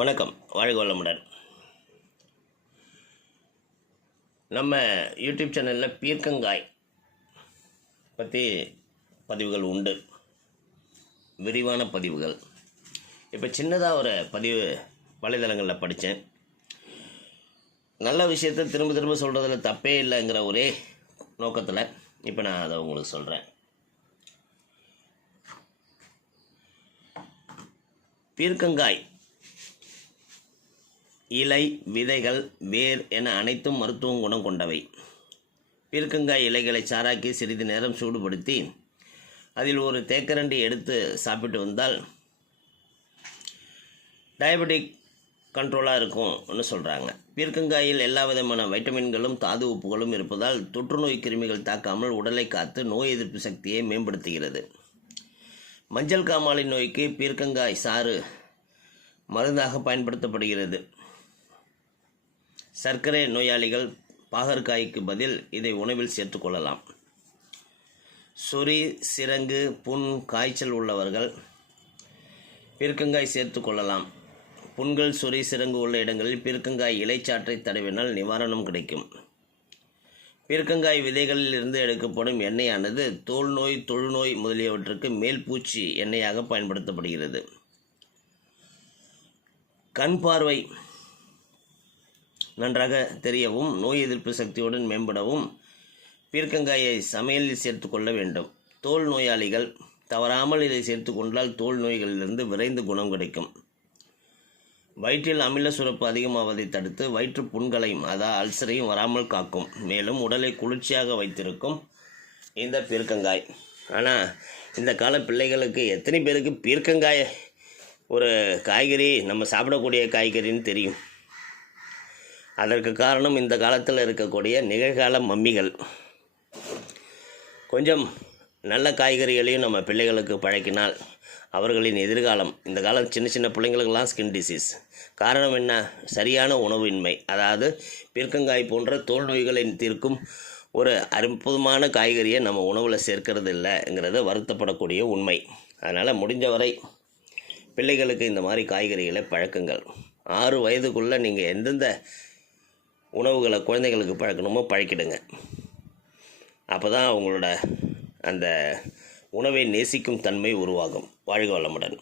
வணக்கம், வாழ்க வளமுடன். நம்ம யூடியூப் சேனலில் பீர்க்கங்காய் பற்றி பதிவுகள் உண்டு, விரிவான பதிவுகள். இப்போ சின்னதாக ஒரு பதிவு வலைதளங்களில் படித்தேன். நல்ல விஷயத்தை திரும்ப திரும்ப சொல்கிறதுல தப்பே இல்லைங்கிற ஒரே நோக்கத்தில் இப்போ நான் அதை உங்களுக்கு சொல்கிறேன். பீர்க்கங்காய் இலை, விதைகள், வேர் என அனைத்தும் மருத்துவ குணம் கொண்டவை. பீர்க்கங்காய் இலைகளை சாறாக்கி சிறிது நேரம் சூடுபடுத்தி அதில் ஒரு தேக்கரண்டி எடுத்து சாப்பிட்டு வந்தால் டயபெட்டிக் கண்ட்ரோலாக இருக்கும்னு சொல்கிறாங்க. பீர்க்கங்காயில் எல்லா விதமான வைட்டமின்களும் தாது உப்புகளும் இருப்பதால் தொற்றுநோய் கிருமிகள் தாக்காமல் உடலை காத்து நோய் எதிர்ப்பு சக்தியை மேம்படுத்துகிறது. மஞ்சள் காமாலை நோய்க்கு பீர்க்கங்காய் சாறு மருந்தாக பயன்படுத்தப்படுகிறது. சர்க்கரை நோயாளிகள் பாகற்காய்க்கு பதில் இதை உணவில் சேர்த்துக்கொள்ளலாம். சொறி, சிரங்கு, புண், காய்ச்சல் உள்ளவர்கள் பீர்க்கங்காய் சேர்த்து கொள்ளலாம். புண்கள், சொறி, சிரங்கு உள்ள இடங்களில் பீர்க்கங்காய் இலைச்சாற்றை தடவினால் நிவாரணம் கிடைக்கும். பீர்க்கங்காய் விதைகளில் இருந்து எடுக்கப்படும் எண்ணெயானது தோல் நோய், தொழுநோய் முதலியவற்றுக்கு மேல் பூச்சி எண்ணெயாக பயன்படுத்தப்படுகிறது. கண் பார்வை நன்றாக தெரியவும் நோய் எதிர்ப்பு சக்தியுடன் மேம்படவும் பீர்க்கங்காயை சமையலில் சேர்த்து கொள்ள வேண்டும். தோல் நோயாளிகள் தவறாமல் இதை சேர்த்து கொண்டால் தோல் நோய்களிலிருந்து விரைந்து குணம் கிடைக்கும். வயிற்றில் அமில சுரப்பு அதிகமாவதை தடுத்து வயிற்று புண்களையும் அதாவது அல்சரையும் வராமல் காக்கும். மேலும் உடலை குளிர்ச்சியாக வைத்திருக்கும் இந்த பீர்க்கங்காய். ஆனால் இந்த கால பிள்ளைகளுக்கு எத்தனை பேருக்கு பீர்க்கங்காய் ஒரு காய்கறி, நம்ம சாப்பிடக்கூடிய காய்கறின்னு தெரியும்? அதற்கு காரணம் இந்த காலத்தில் இருக்கக்கூடிய நிகழ்கால மம்மிகள். கொஞ்சம் நல்ல காய்கறிகளையும் நம்ம பிள்ளைகளுக்கு பழக்கினால் அவர்களின் எதிர்காலம். இந்த காலம் சின்ன சின்ன பிள்ளைங்களுக்கெல்லாம் ஸ்கின் டிசீஸ். காரணம் என்ன? சரியான உணவின்மை. அதாவது பீர்க்கங்காய் போன்ற தோல் நோய்களை தீர்க்கும் ஒரு அற்புதமான காய்கறியை நம்ம உணவில் சேர்க்கறது இல்லைங்கிறது வருத்தப்படக்கூடிய உண்மை. அதனால் முடிஞ்சவரை பிள்ளைகளுக்கு இந்த மாதிரி காய்கறிகளை பழக்குங்கள். 6 வயதுக்குள்ளே நீங்கள் எந்தெந்த உணவுகளை குழந்தைகளுக்கு பழக்கணுமோ பழக்கிடுங்க. அப்போ தான் அவங்களோட அந்த உணவை நேசிக்கும் தன்மை உருவாகும். வாழ்க வளமுடன்.